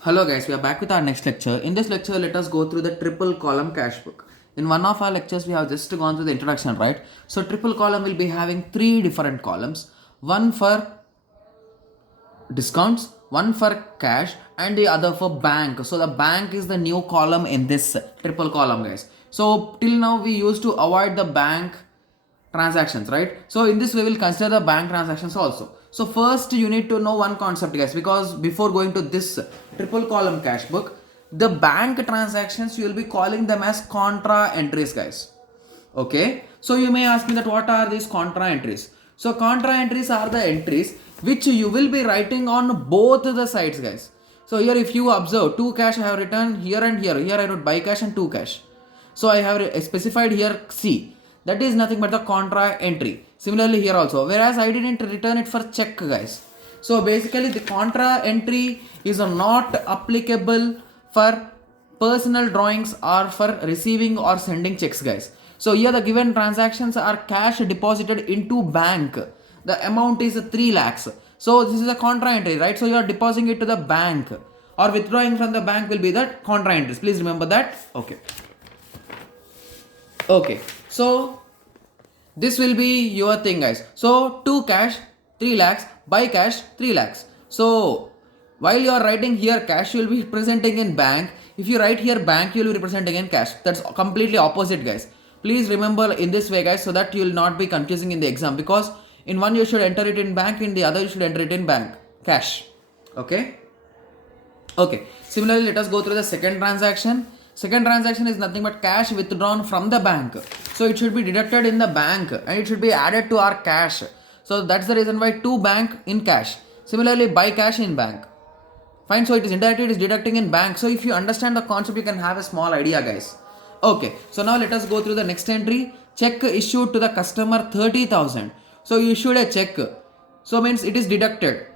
Hello guys, we are back with our next lecture. In this lecture, let us go through the triple column cash book. In one of our lectures, we have just gone through the introduction, right? So triple column will be having three different columns. One for discounts, one for cash, and the other for bank. So the bank is the new column in this triple column, guys. So till now we used to avoid the bank transactions, right? So in this we will consider the bank transactions also. So first you need to know one concept, guys, because before going to this triple column cash book, the bank transactions you will be calling them as contra entries, guys. Okay, so you may ask me that what are these contra entries? So contra entries are the entries which you will be writing on both the sides, guys. So here if you observe, 2 cash I have written here and here. Here I wrote buy cash and 2 cash. So I have specified here C. That is nothing but the contra entry. Similarly here also, whereas I didn't return it for check, guys. So basically the contra entry is not applicable for personal drawings or for receiving or sending checks, guys. So here the given transactions are cash deposited into bank. The amount is 3 lakhs. So this is a contra entry, right? So you are depositing it to the bank or withdrawing from the bank will be the contra entries. Please remember that. Okay. Okay. So this will be your thing, guys. So 2 cash 3 lakhs, buy cash 3 lakhs. So while you are writing here cash, you will be presenting in bank. If you write here bank, you will be representing in cash. That's completely opposite, guys. Please remember in this way, guys, so that you will not be confusing in the exam, because in one you should enter it in bank, in the other you should enter it in bank cash. Okay. Okay. Similarly, let us go through the second transaction. Second transaction is nothing but cash withdrawn from the bank. So it should be deducted in the bank and it should be added to our cash. So that's the reason why to bank in cash. Similarly, buy cash in bank. Fine. So it is indirectly it is deducting in bank. So if you understand the concept, you can have a small idea, guys. Okay. So now let us go through the next entry. Check issued to the customer 30,000. So you issued a check. So means it is deducted.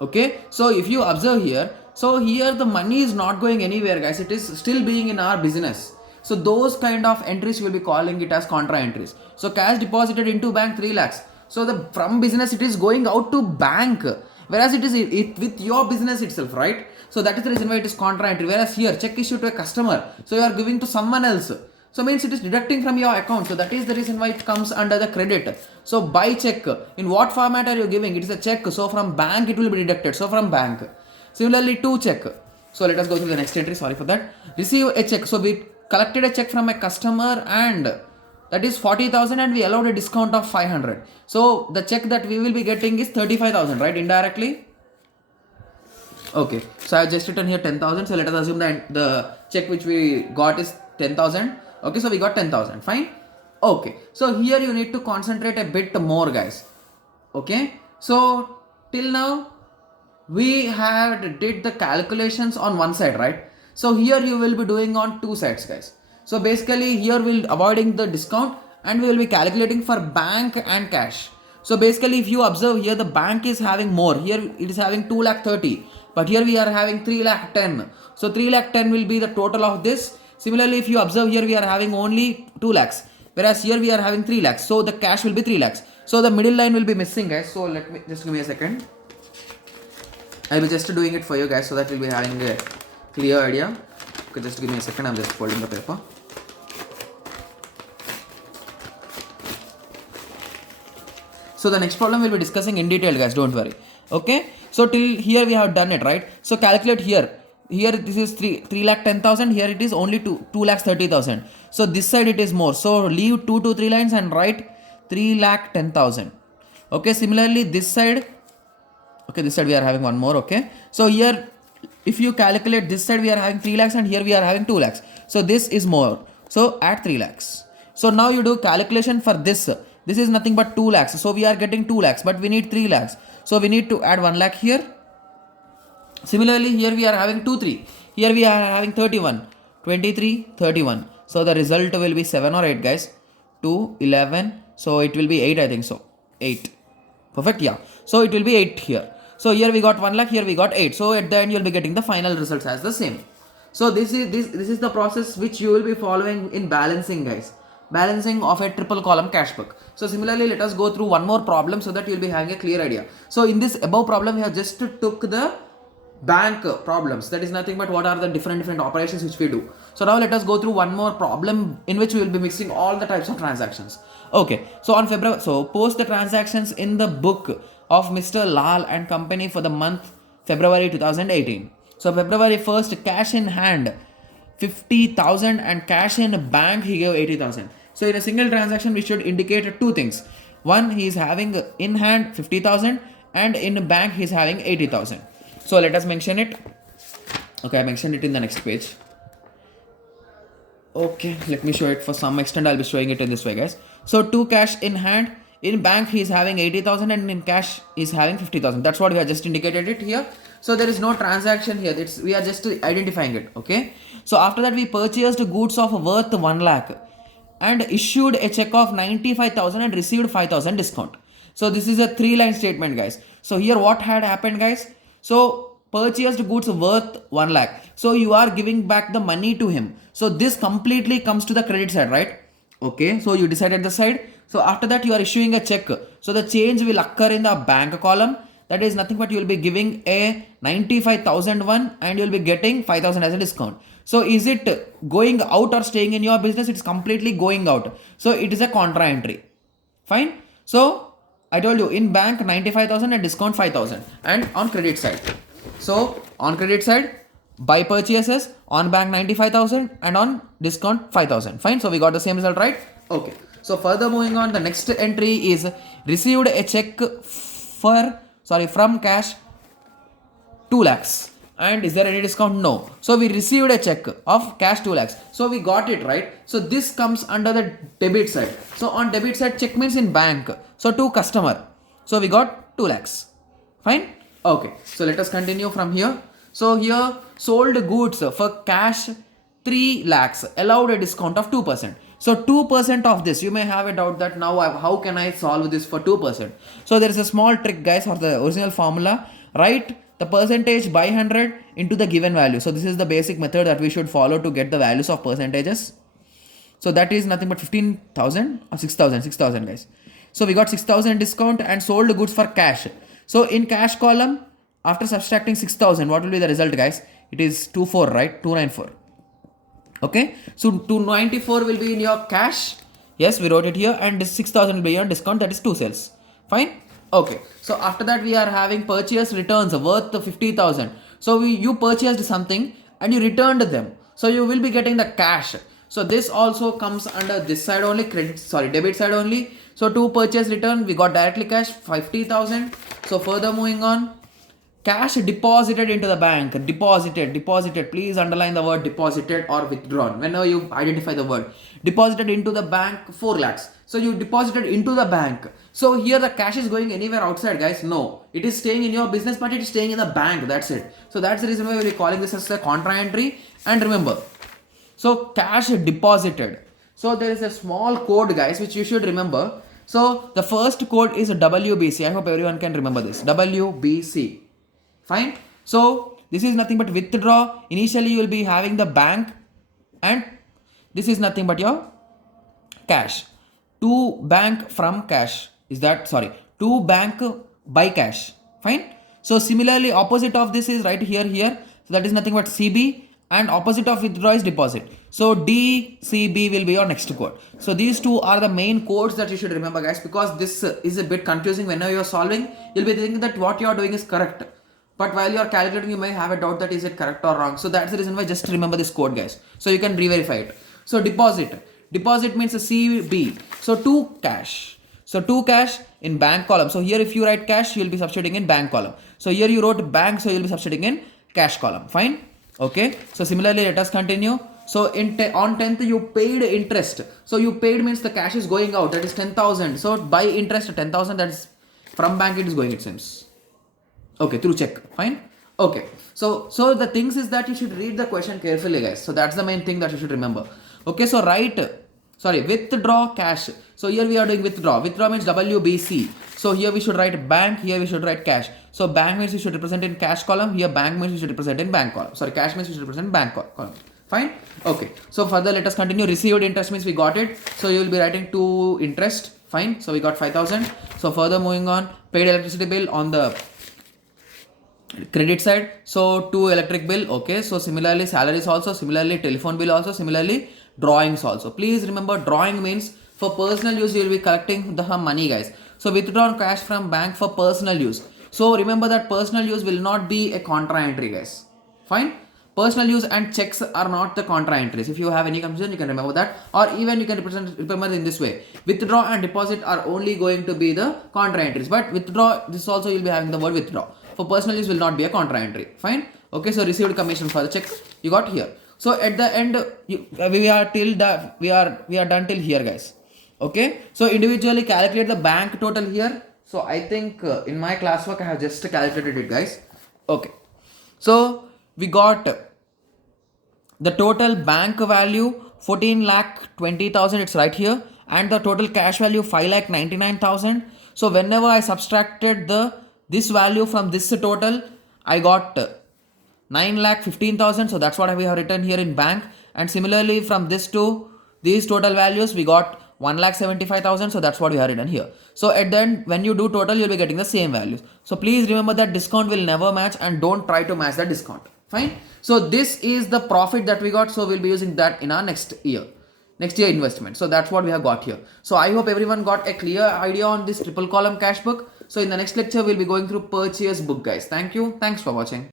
Okay, so if you observe here, so here the money is not going anywhere, guys. It is still being in our business. So those kind of entries will be calling it as contra entries. So cash deposited into bank 3 lakhs. So the from business it is going out to bank, whereas it is with your business itself, right? So that is the reason why it is contra entry. Whereas here check issued to a customer, so you are giving to someone else. So means it is deducting from your account. So that is the reason why it comes under the credit. So buy check, in what format are you giving? It is a check. So from bank it will be deducted. So from bank. Similarly to check. So let us go through the next entry. Sorry for that. Receive a check. So we collected a check from a customer and that is 40,000 and we allowed a discount of 500. So the check that we will be getting is 35,000, right? Indirectly. Okay. So I have just written here 10,000. So let us assume that the check which we got is 10,000. Okay, so we got 10,000. Fine. Okay, so here you need to concentrate a bit more, guys. Okay, so till now we had did the calculations on one side, right? So here you will be doing on two sides, guys. So basically here we'll avoiding the discount and we will be calculating for bank and cash. So basically if you observe here, the bank is having more. Here it is having 2 lakh 30, but here we are having 3 lakh 10. So 3 lakh 10 will be the total of this. Similarly, if you observe here, we are having only 2 lakhs, whereas here we are having 3 lakhs. So the cash will be 3 lakhs. So the middle line will be missing, guys. So let me just give me a second. I'll be just doing it for you guys so that we'll be having a clear idea. Okay, just give me a second. I'm just folding the paper. So the next problem we'll be discussing in detail, guys. Don't worry. Okay. So till here we have done it, right? So calculate here. Here this is 3 lakh 10,000. Here it is only 2 lakhs 30,000. So this side it is more. So leave 2 to 3 lines and write 3 lakh 10,000. Okay. Similarly this side. Okay, this side we are having one more. Okay. So here if you calculate this side we are having 3 lakhs and here we are having 2 lakhs. So this is more. So add 3 lakhs. So now you do calculation for this. This is nothing but 2 lakhs. So we are getting 2 lakhs, but we need 3 lakhs. So we need to add 1 lakh here. Similarly, here we are having 2, 3. Here we are having 31, 23, 31. So the result will be 7 or 8, guys. 2, 11. So it will be 8, I think so. 8. Perfect, yeah. So it will be 8 here. So here we got 1 lakh, here we got 8. So at the end, you'll be getting the final results as the same. So this is the process which you will be following in balancing, guys. Balancing of a triple column cash book. So similarly, let us go through one more problem so that you'll be having a clear idea. So in this above problem, we have just took the bank problems. That is nothing but what are the different operations which we do. So now let us go through one more problem in which we will be mixing all the types of transactions. Okay, so on February, so post the transactions in the book of Mr. Lal and company for the month February 2018. So February 1st, cash in hand 50,000 and cash in bank he gave 80,000. So in a single transaction we should indicate two things. One, he is having in hand 50,000 and in bank he is having 80,000. So let us mention it. Okay, I mentioned it in the next page. Okay, let me show it. For some extent I'll be showing it in this way, guys. So two cash in hand, in bank he is having 80,000 and in cash he is having 50,000. That's what we have just indicated it here. So there is no transaction here. We are just identifying it. Okay, so after that we purchased goods of worth 1 lakh and issued a check of 95,000 and received 5,000 discount. So this is a 3-line statement, guys. So here what had happened, guys? So purchased goods worth 1 lakh. So you are giving back the money to him. So this completely comes to the credit side, right? Okay, so you decided the side. So after that you are issuing a check. So the change will occur in the bank column. That is nothing but you will be giving a 95,000 one and you will be getting 5,000 as a discount. So is it going out or staying in your business? It's completely going out. So it is a contra entry. Fine. So I told you in bank 95,000 and discount 5,000 and on credit side. So on credit side buy purchases, on bank 95,000 and on discount 5,000. Fine. So we got the same result, right? Okay. So further moving on, the next entry is received a check from cash 2 lakhs. And is there any discount? No. So we received a check of cash 2 lakhs. So we got it, right? So this comes under the debit side. So on debit side, check means in bank. So to customer. So we got 2 lakhs. Fine. Okay. So let us continue from here. So here sold goods for cash 3 lakhs allowed a discount of 2%. So 2% of this, you may have a doubt that now how can I solve this for 2%? So there is a small trick, guys, or the original formula. Write the percentage by 100 into the given value. So this is the basic method that we should follow to get the values of percentages. So that is nothing but 15,000 or 6,000 guys. So we got 6,000 discount and sold goods for cash. So in cash column, after subtracting 6,000, what will be the result, guys? It is 24, right? 294. Okay. So 294 will be in your cash. Yes, we wrote it here, and this 6,000 will be on discount. That is 2 sales. Fine. Okay. So after that, we are having purchase returns worth 50,000. So you purchased something and you returned them. So you will be getting the cash. So this also comes under this side only, debit side only. So to purchase return, we got directly cash 50,000. So further moving on, cash deposited into the bank. Deposited. Please underline the word deposited or withdrawn. Whenever you identify the word deposited into the bank, 4 lakhs. So you deposited into the bank. So here the cash is going anywhere outside, guys? No, it is staying in your business, but it is staying in the bank. That's it. So that's the reason why we're calling this as a contra entry. And remember, so cash deposited. So there is a small code, guys, which you should remember. So the first code is WBC. I hope everyone can remember this. WBC. Fine. So this is nothing but withdraw. Initially you will be having the bank, and this is nothing but your cash. To bank from cash. To bank by cash. Fine. So similarly, opposite of this is right here. So that is nothing but CB, and opposite of withdraw is deposit. So DCB will be your next code. So these two are the main codes that you should remember, guys, because this is a bit confusing. Whenever you are solving, you'll be thinking that what you are doing is correct. But while you are calculating, you may have a doubt that is it correct or wrong. So that's the reason why just remember this code, guys. So you can re-verify it. So deposit. Deposit means a CB. So to cash. So to cash in bank column. So here if you write cash, you will be substituting in bank column. So here you wrote bank, so you will be substituting in cash column. Fine. Okay. So similarly, let us continue. So on 10th, you paid interest. So you paid means the cash is going out. That is 10,000. So by interest 10,000, that is from bank it is going, it seems. Okay, through check. Fine. Okay. So the things is that you should read the question carefully, guys. So that's the main thing that you should remember. Okay. So withdraw cash. So here we are doing withdraw. Withdraw means WBC. So here we should write bank. Here we should write cash. So bank means you should represent in cash column. Here bank means you should represent in bank column. Cash means you should represent in bank column. Fine. Okay. So further, let us continue. Received interest means we got it. So you will be writing to interest. Fine. So we got 5,000. So further moving on, paid electricity bill on the Credit side, so 2 electric bill, okay. So similarly salaries also, similarly telephone bill also, similarly drawings also. Please remember, drawing means for personal use you will be collecting the money, guys. So withdrawn cash from bank for personal use. So remember that personal use will not be a contra entry, guys. Fine. Personal use and checks are not the contra entries. If you have any confusion, you can remember that, or even you can remember in this way: withdraw and deposit are only going to be the contra entries, but withdraw, this also you'll be having the word withdraw. For personal use will not be a contra entry. Fine. Okay. So received commission for the check you got here. So at the end, we are till the we are done till here, guys. Okay. So individually calculate the bank total here. So I think in my classwork I have just calculated it, guys. Okay. So we got the total bank value 14 lakh 20,000, it's right here, and the total cash value 5 lakh 99,000. So whenever I subtracted this value from this total, I got 9 lakh 15,000. So that's what we have written here in bank. And similarly from this to these total values, we got 1 lakh 75,000. So that's what we have written here. So at the end, when you do total, you'll be getting the same values. So please remember that discount will never match, and don't try to match the discount. Fine. So this is the profit that we got. So we'll be using that in our next year investment. So that's what we have got here. So I hope everyone got a clear idea on this triple column cash book. So in the next lecture, we'll be going through purchase book, guys. Thank you. Thanks for watching.